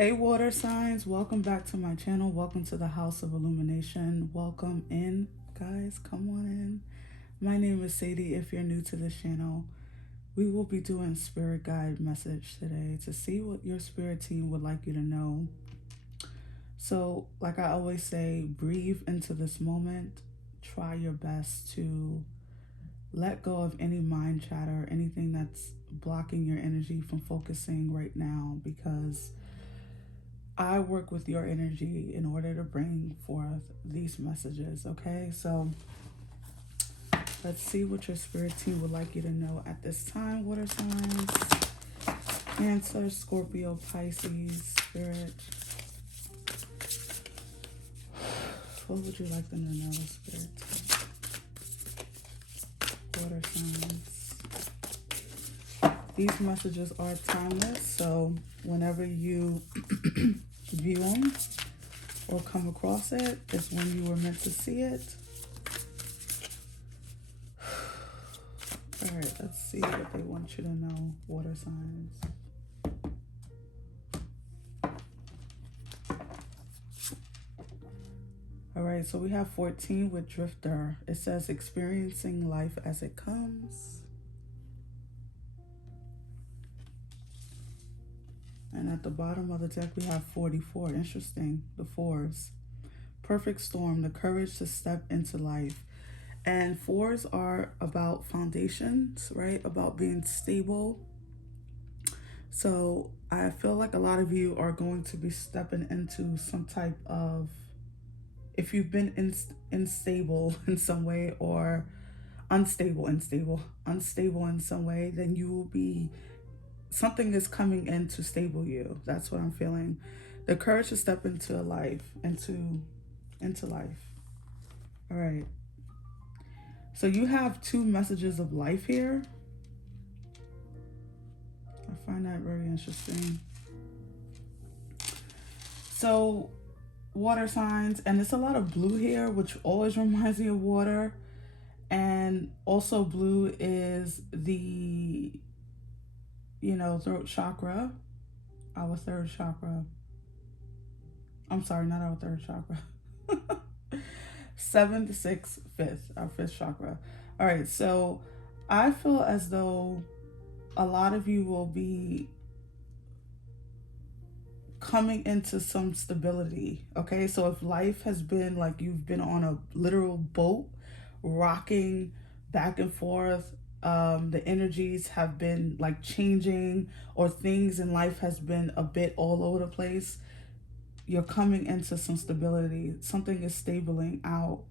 Hey water signs, welcome back to my channel. Welcome to the House of Illumination. Welcome in, guys. Come on in. My name is Sadie. If you're new to this channel, we will be doing spirit guide message today to see what your spirit team would like you to know. So, like I always say, breathe into this moment. Try your best to let go of any mind chatter, anything that's blocking your energy from focusing right now, because I work with your energy in order to bring forth these messages, okay? So let's see what your spirit team would like you to know at this time, water signs. Cancer, Scorpio, Pisces, spirit. What would you like them to know, spirit team? Water signs. These messages are timeless, so whenever you view them or come across it, it's when you were meant to see it. All right, let's see what they want you to know, water signs. All right, so we have 14 with Drifter. It says experiencing life as it comes. And at the bottom of the deck, we have 44. Interesting, the fours. Perfect storm, the courage to step into life. And fours are about foundations, right? About being stable. So I feel like a lot of you are going to be stepping into some type of, if you've been unstable in some way, or unstable in some way, then you will be, something is coming in to stable you. That's what I'm feeling. The courage to step into life, into life. All right. So you have two messages of life here. I find that very interesting. So water signs, and it's a lot of blue here, which always reminds me of water. And also blue is the, throat chakra, our third chakra. I'm sorry, not our third chakra. 7th, 6th, 5th, our 5th chakra. All right, so I feel as though a lot of you will be coming into some stability, okay? So if life has been like you've been on a literal boat, rocking back and forth, the energies have been like changing, or things in life has been a bit all over the place, you're coming into some stability. Something is stabling out.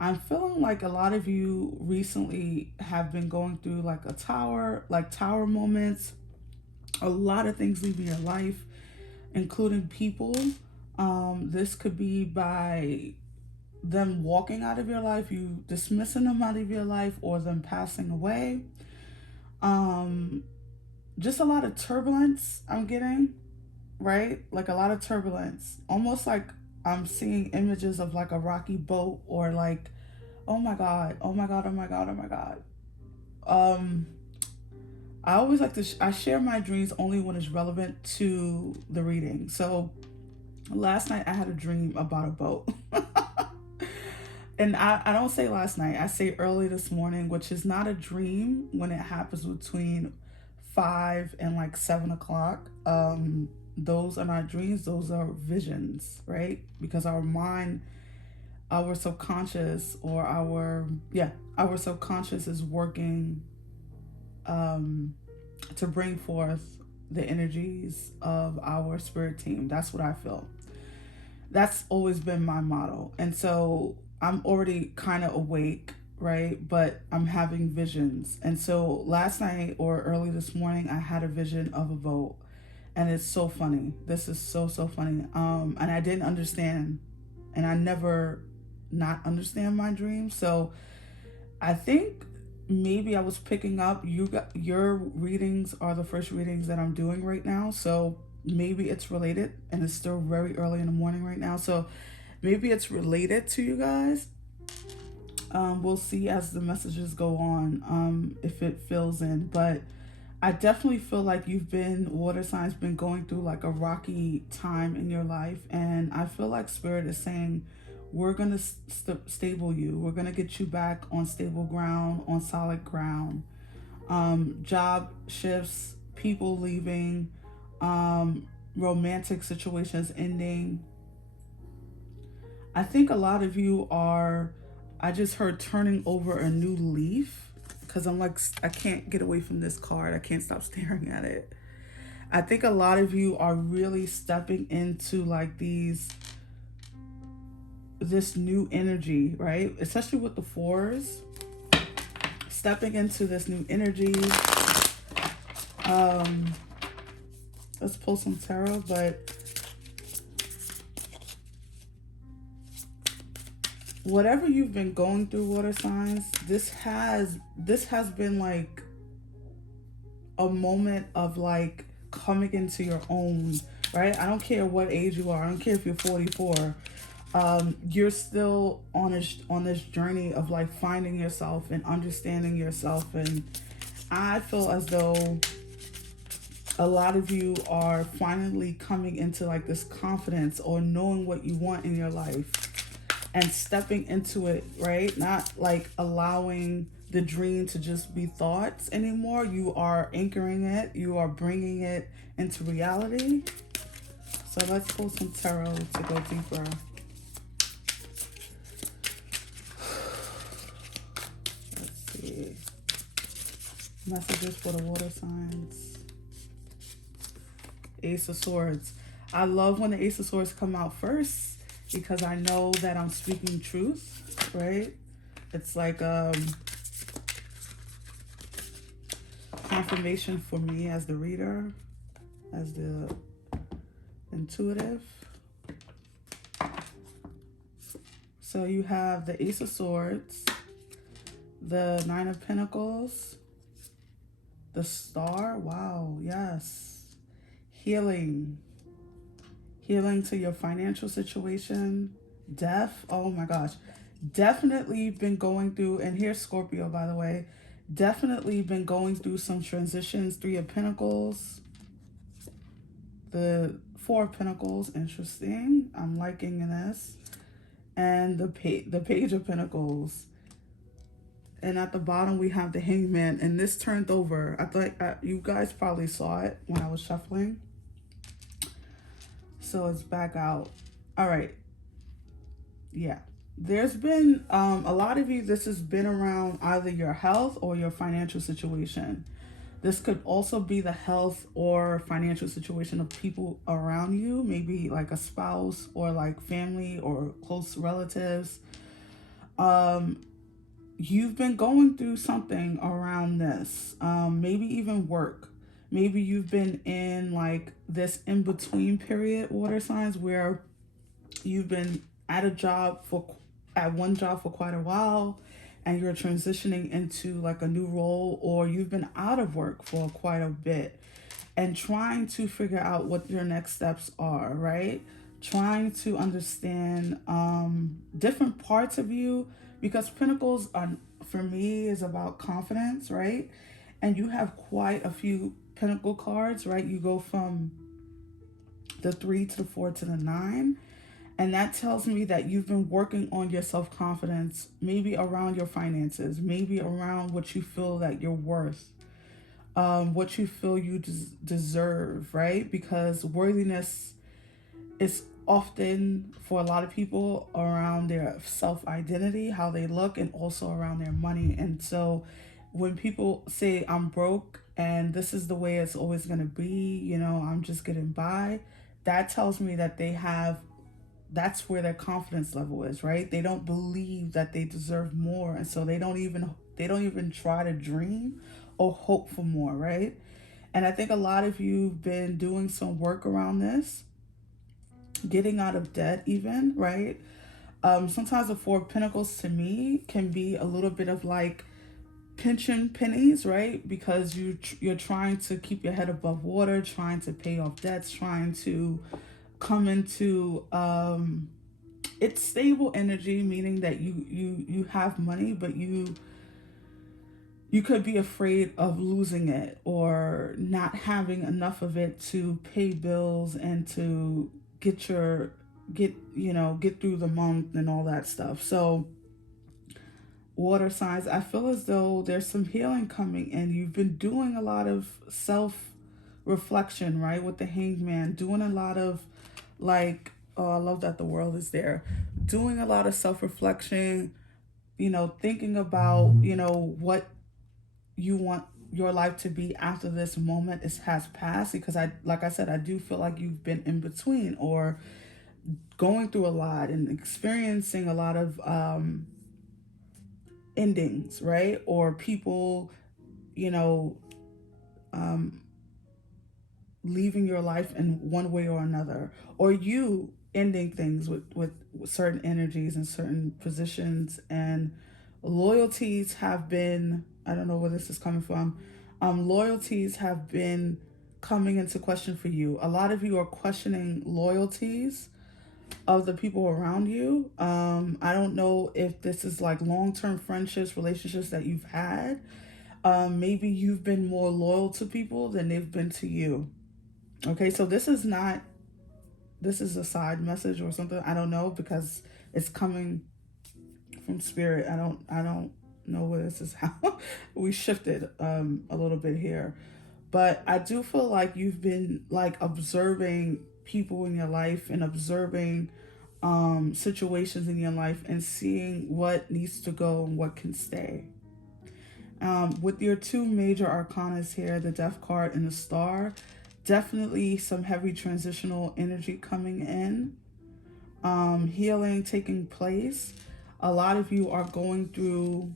I'm feeling like a lot of you recently have been going through like tower moments, a lot of things leaving your life, including people. This could be by them walking out of your life, you dismissing them out of your life, or them passing away. Just a lot of turbulence I'm getting, right? Like a lot of turbulence, almost like I'm seeing images of like a rocky boat, or like, oh my God, oh my God, oh my God, oh my God. I always like to, I share my dreams only when it's relevant to the reading. So last night I had a dream about a boat. And I don't say last night, I say early this morning, which is not a dream when it happens between 5 and like 7 o'clock. Those are not dreams, those are visions, right? Because our mind, our subconscious, or our subconscious is working to bring forth the energies of our spirit team. That's what I feel. That's always been my motto. And so I'm already kind of awake, right? But I'm having visions. And so last night or early this morning, I had a vision of a boat. And it's so funny. This is so funny. And I didn't understand. And I never not understand my dreams. So I think maybe I was picking up, your readings are the first readings that I'm doing right now. So maybe it's related, and it's still very early in the morning right now. So maybe it's related to you guys. We'll see as the messages go on, if it fills in. But I definitely feel like water signs, been going through like a rocky time in your life. And I feel like Spirit is saying, we're going to stable you. We're going to get you back on stable ground, on solid ground. Job shifts, people leaving, romantic situations ending. I think a lot of you are, I just heard turning over a new leaf, because I'm like, I can't get away from this card. I can't stop staring at it. I think a lot of you are really stepping into like this new energy, right? Especially with the fours, stepping into this new energy. Let's pull some tarot, but whatever you've been going through, water signs, this has been like a moment of like coming into your own, right? I don't care what age you are. I don't care if you're 44. You're still on this journey of like finding yourself and understanding yourself. And I feel as though a lot of you are finally coming into like this confidence or knowing what you want in your life and stepping into it, right? Not like allowing the dream to just be thoughts anymore. You are anchoring it. You are bringing it into reality. So let's pull some tarot to go deeper. Let's see. Messages for the water signs. Ace of Swords. I love when the Ace of Swords come out first because I know that I'm speaking truth, right? It's like confirmation for me as the reader, as the intuitive. So you have the Ace of Swords, the Nine of Pentacles, the Star. Wow, yes. Healing to your financial situation. Death, oh my gosh, definitely been going through, and here's Scorpio, by the way, definitely been going through some transitions. Three of Pentacles, the Four of Pentacles, interesting, I'm liking this, and the Page of Pentacles. And at the bottom we have the Hangman, and this turned over. I thought you guys probably saw it when I was shuffling. So it's back out. All right. Yeah. There's been a lot of you, this has been around either your health or your financial situation. This could also be the health or financial situation of people around you, maybe like a spouse or like family or close relatives. You've been going through something around this, maybe even work. Maybe you've been in like this in-between period, water signs, where you've been at one job for quite a while and you're transitioning into like a new role, or you've been out of work for quite a bit and trying to figure out what your next steps are, right? Trying to understand different parts of you, because Pentacles are, for me, is about confidence, right? And you have quite a few Pentacle cards, right? You go from the 3 to the 4 to the 9. And that tells me that you've been working on your self-confidence, maybe around your finances, maybe around what you feel that you're worth, what you feel you deserve, right? Because worthiness is often, for a lot of people, around their self-identity, how they look, and also around their money. And so when people say I'm broke and this is the way it's always going to be, you know, I'm just getting by, that tells me that that's where their confidence level is, right? They don't believe that they deserve more, and so they don't even try to dream or hope for more, right? And I think a lot of you've been doing some work around this, getting out of debt even, right? Sometimes the Four of Pentacles to me can be a little bit of like pinching pennies, right? Because you're trying to keep your head above water, trying to pay off debts, trying to come into it's stable energy, meaning that you have money, but you could be afraid of losing it or not having enough of it to pay bills and to get through the month and all that stuff. So water signs, I feel as though there's some healing coming in. You've been doing a lot of self reflection, right? With the Hanged Man, doing a lot of, like, oh, I love that the world is there. Doing a lot of self reflection, thinking about, what you want your life to be after this moment has passed, because like I said, I do feel like you've been in between or going through a lot and experiencing a lot of endings, right? Or people, you know, um, leaving your life in one way or another, or you ending things with certain energies and certain positions. And loyalties have been, I don't know where this is coming from, loyalties have been coming into question for you. A lot of you are questioning loyalties of the people around you. I don't know if this is like long-term friendships, relationships that you've had. Maybe you've been more loyal to people than they've been to you. Okay, so this is a side message or something. I don't know, because it's coming from spirit. I don't know where this is how we shifted a little bit here. But I do feel like you've been like observing people in your life and observing situations in your life and seeing what needs to go and what can stay. With your two major arcanas here, the Death card and the Star, definitely some heavy transitional energy coming in, healing taking place. A lot of you are going through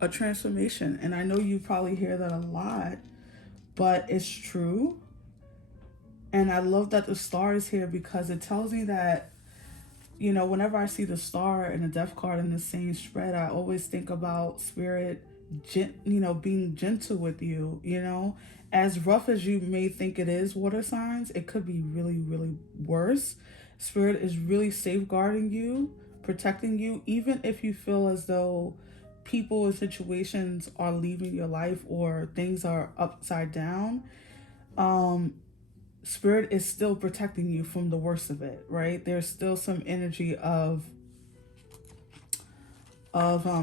a transformation, and I know you probably hear that a lot, but it's true. And I love that the Star is here, because it tells me that, whenever I see the Star and the Death card in the same spread, I always think about spirit, being gentle with you. As rough as you may think it is, water signs, it could be really, really worse. Spirit is really safeguarding you, protecting you, even if you feel as though people and situations are leaving your life or things are upside down. Spirit is still protecting you from the worst of it, right? There's still some energy of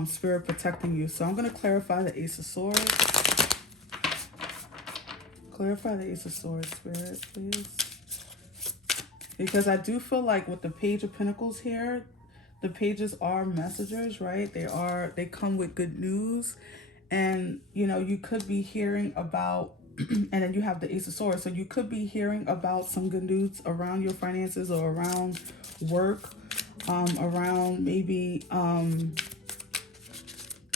spirit protecting you. So I'm going to clarify the Ace of Swords. Clarify the Ace of Swords, Spirit, please. Because I do feel like with the Page of Pentacles here, the pages are messengers, right? They come with good news. And, you could be hearing about, and then you have the Ace of Swords. So you could be hearing about some good news around your finances or around work, around maybe,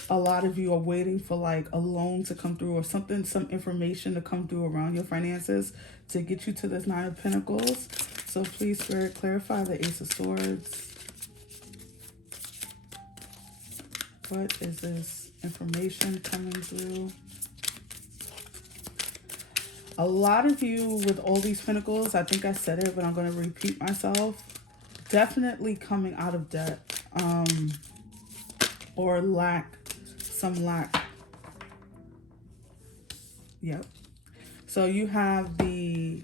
a lot of you are waiting for like a loan to come through or something, some information to come through around your finances to get you to this Nine of Pentacles. So please, Spirit, clarify the Ace of Swords. What is this information coming through? A lot of you with all these pentacles, I think I said it, but I'm going to repeat myself. Definitely coming out of debt, or some lack. Yep. So you have the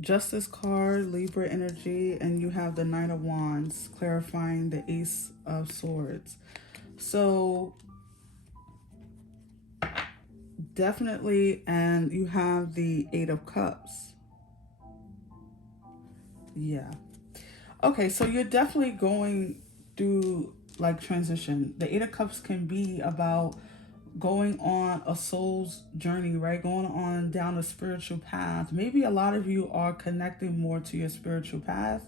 Justice card, Libra energy, and you have the Knight of Wands, clarifying the Ace of Swords. So definitely, and you have the Eight of Cups. Yeah. Okay, so you're definitely going through like transition. The Eight of Cups can be about going on a soul's journey, right? Going on down a spiritual path. Maybe a lot of you are connecting more to your spiritual path.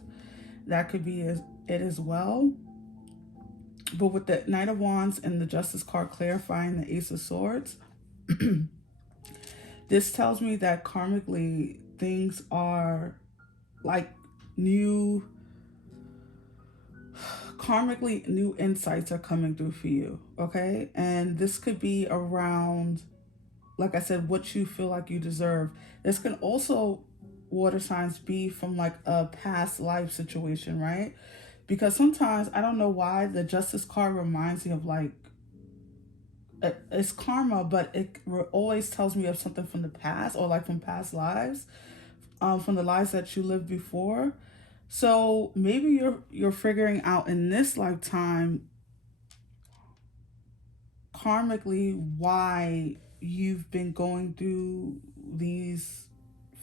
That could be it as well. But with the Knight of Wands and the Justice card clarifying the Ace of Swords, this tells me that karmically things are like new insights are coming through for you, okay? And this could be around, like I said, what you feel like you deserve. This can also, water signs, be from like a past life situation, right? Because sometimes, I don't know why, the Justice card reminds me of like it's karma, but it always tells me of something from the past, or like from past lives, from the lives that you lived before. So maybe you're figuring out in this lifetime karmically why you've been going through these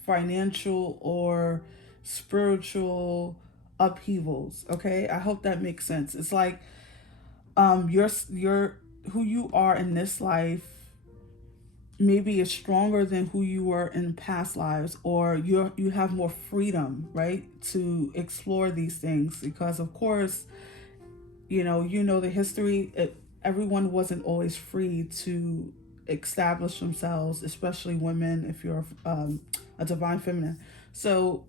financial or spiritual upheavals. Okay, I hope that makes sense. It's like your who you are in this life maybe is stronger than who you were in past lives, or you have more freedom, right, to explore these things. Because of course, you know the history. Everyone wasn't always free to establish themselves, especially women, if you're a divine feminine. So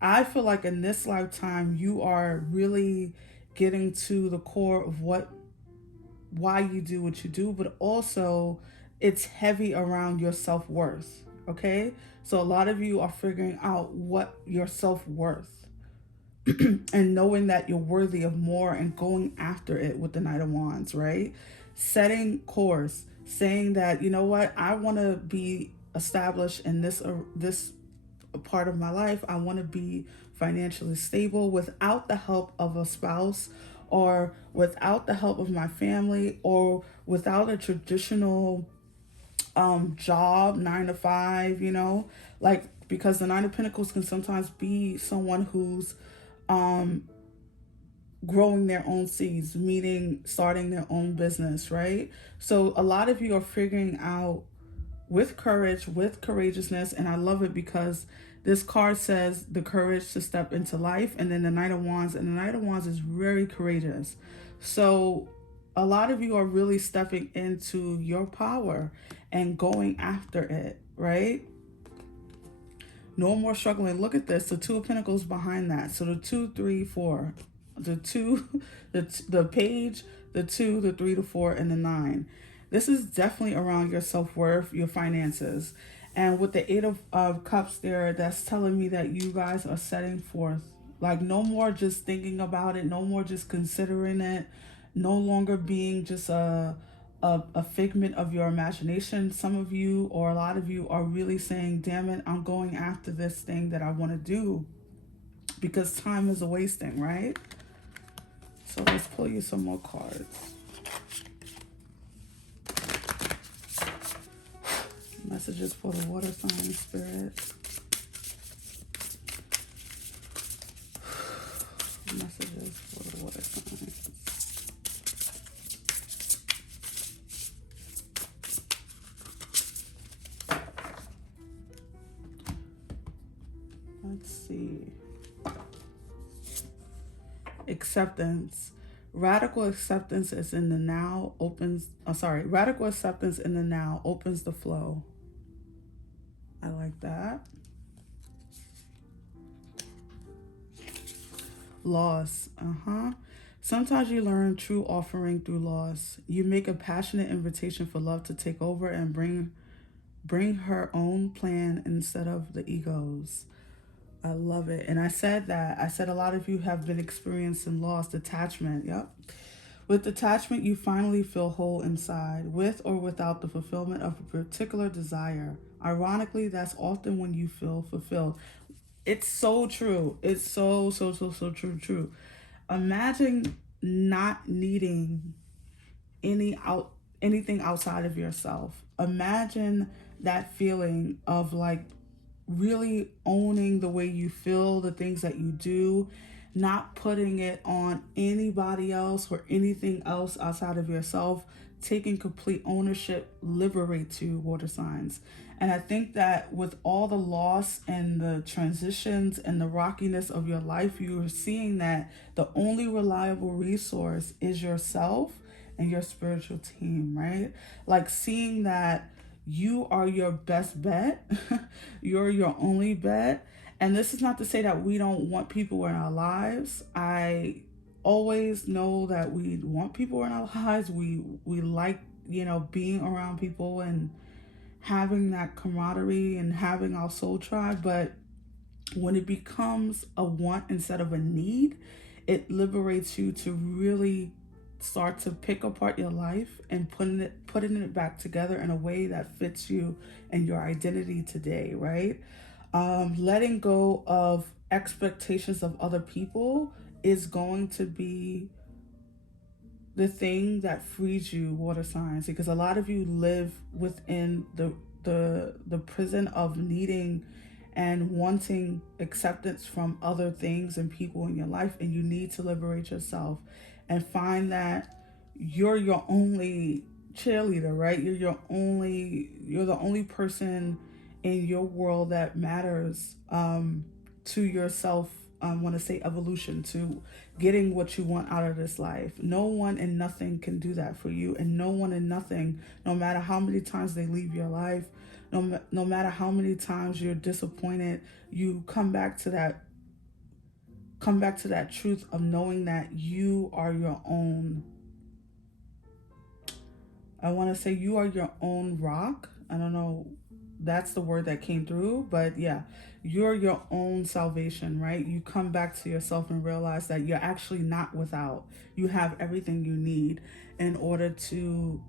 I feel like in this lifetime you are really getting to the core of why you do what you do, but also it's heavy around your self-worth. Okay, so a lot of you are figuring out what your self-worth and knowing that you're worthy of more and going after it with the Knight of Wands, right? Setting course, saying that, you know what, I want to be established in this part of my life. I want to be financially stable without the help of a spouse, or without the help of my family, or without a traditional job, 9 to 5, like, because the Nine of Pentacles can sometimes be someone who's growing their own seeds, meaning starting their own business, right? So a lot of you are figuring out with courage, with courageousness, and I love it because this card says the courage to step into life, and then the Knight of Wands, and the Knight of Wands is very courageous. So a lot of you are really stepping into your power and going after it, right? No more struggling. Look at this, the Two of Pentacles behind that. So the 2, 3, 4, the 2, the page, the 2, the 3, the 4, and the 9. This is definitely around your self-worth, your finances. And with the 8 of Cups there, that's telling me that you guys are setting forth. Like, no more just thinking about it, no more just considering it, no longer being just a figment of your imagination. Some of you, or a lot of you, are really saying, damn it, I'm going after this thing that I want to do, because time is a wasting, right? So let's pull you some more cards. Messages for the water sign spirit. Messages for the water signs. Let's see. Acceptance. Radical acceptance is in the now opens, radical acceptance in the now opens the flow. I like that. Loss. Sometimes you learn true offering through loss. You make a passionate invitation for love to take over and bring her own plan instead of the ego's. I love it. And I said a lot of you have been experiencing loss, detachment. Yep. With detachment, you finally feel whole inside, with or without the fulfillment of a particular desire. Ironically, that's often when you feel fulfilled. It's so true. It's so true. Imagine not needing anything outside of yourself. Imagine that feeling of like really owning the way you feel, the things that you do, not putting it on anybody else or anything else outside of yourself. Taking complete ownership liberates you, water signs. And I think that with all the loss and the transitions and the rockiness of your life, you're seeing that the only reliable resource is yourself and your spiritual team, right? Like, seeing that you are your best bet. You're your only bet. And this is not to say that we don't want people in our lives. I always know that we want people in our lives. We like, being around people and having that camaraderie and having our soul tribe. But when it becomes a want instead of a need, it liberates you to really start to pick apart your life and putting it back together in a way that fits you and your identity today, right? Letting go of expectations of other people is going to be the thing that frees you, water signs, because a lot of you live within the prison of needing and wanting acceptance from other things and people in your life, and you need to liberate yourself and find that you're your only cheerleader, right? You're the only person in your world that matters, to yourself. Want to say evolution, to getting what you want out of this life. No one and nothing can do that for you, and no one and nothing, no matter how many times they leave your life, no matter how many times you're disappointed, you come back to that truth of knowing that you are your own. I want to say you are your own rock. I don't know, that's the word that came through, but yeah, you're your own salvation, right? You come back to yourself and realize that you're actually not without. You have everything you need in order to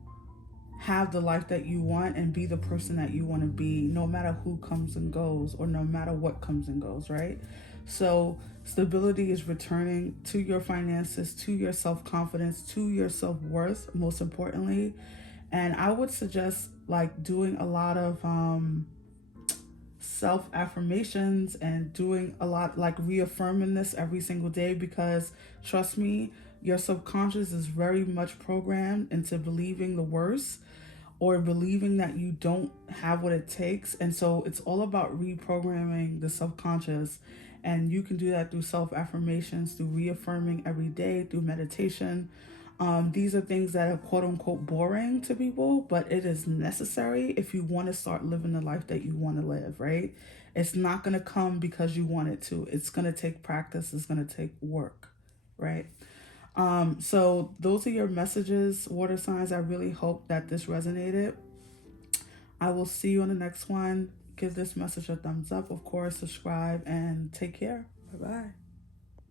have the life that you want and be the person that you want to be, no matter who comes and goes, or no matter what comes and goes, right? So stability is returning to your finances, to your self-confidence, to your self-worth, most importantly. And I would suggest like doing a lot of self affirmations and doing a lot like reaffirming this every single day, because trust me, your subconscious is very much programmed into believing the worst or believing that you don't have what it takes. And so it's all about reprogramming the subconscious. And you can do that through self affirmations, through reaffirming every day, through meditation. These are things that are quote unquote boring to people, but it is necessary if you want to start living the life that you want to live, right? It's not going to come because you want it to. It's going to take practice. It's going to take work, right? So those are your messages, water signs. I really hope that this resonated. I will see you on the next one. Give this message a thumbs up, of course, subscribe, and take care. Bye-bye.